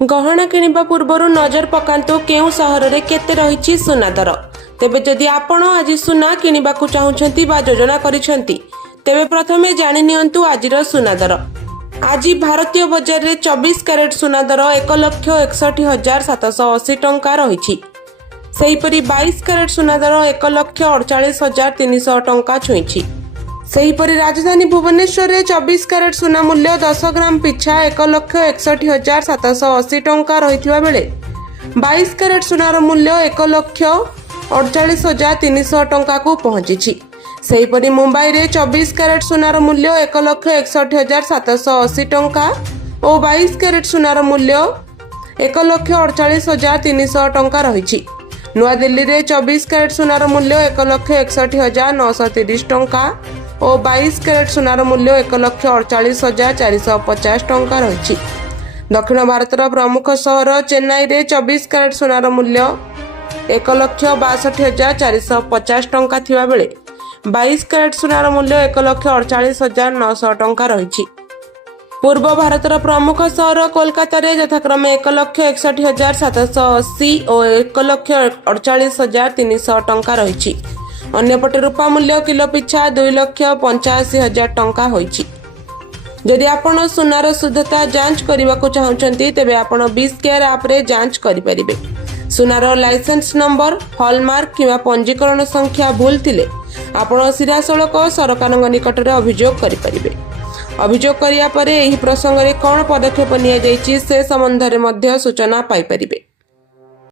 गहना किनिबा पूर्वरु नजर पकांतु केउ सहर रे केते रहिछि सुना दर। तेबे जदि आपण आज सुना किनिबाकु चाहुछंती बा योजना करिसंती तेबे प्रथमे जानि नियंतु आजिर सुना दर। आज भारतीय बजार रे 24 कैरेट सुना दर 1,61,780 टंका रहिछि। सेहिपरि 22 कैरेट सुना दर 1,48,300 टंका छुइछि। सेहिपरि राजधानी भुवनेश्वर रे 24 कैरेट सुना मूल्य 10 ग्राम पिछा 1,61,780 टंका रहिथिबा बेले 22 कैरेट सुनार मूल्य 1,48,300 टंका को पहुंची। सेहिपरि मुंबई रे 24 कैरेट सुनार मूल्य 1,61,780 टंका और 22 कैरेट सुनार मूल्य 1,48,300 टंका रहिछि। नुआ दिल्ली रे 24 कैरेट सुनार मूल्य 1,61,930 टंका और 22 कैरेट सुनार मूल्य 1,48,450 टंका रही। दक्षिण भारतर प्रमुख सहर चेन्नई रे 24 कैरेट सुनार मूल्य 1,62,450 टंका थिबा बेले 22 कैरेट सुनार मूल्य 1,48,900 टंका रही। पूर्व भारतर प्रमुख सहर कोलकाता रे यथाक्रमे 1,61,780 और 1,48,300 टंका रही। अन्यपटे रूपा मूल्य किलो पिछा 2,85,000 टंका होइछि। जदि आपण सुनार शुद्धता जांच करबाकू चाहुचंती तेबे आपण 20 केयर ऐप रे जांच करि परिबे। सुनार लाइसेंस नंबर हॉलमार्क किंवा पंजीकरण संख्या भूल थिले आपण सिरासळक सरकारक निकट रे अभियोग करि परिबे। अभियोग करिया परे एही प्रसंग रे कोन पदक्षेप निया जायछि से संबंध रे मध्ये सूचना पाई परिबे।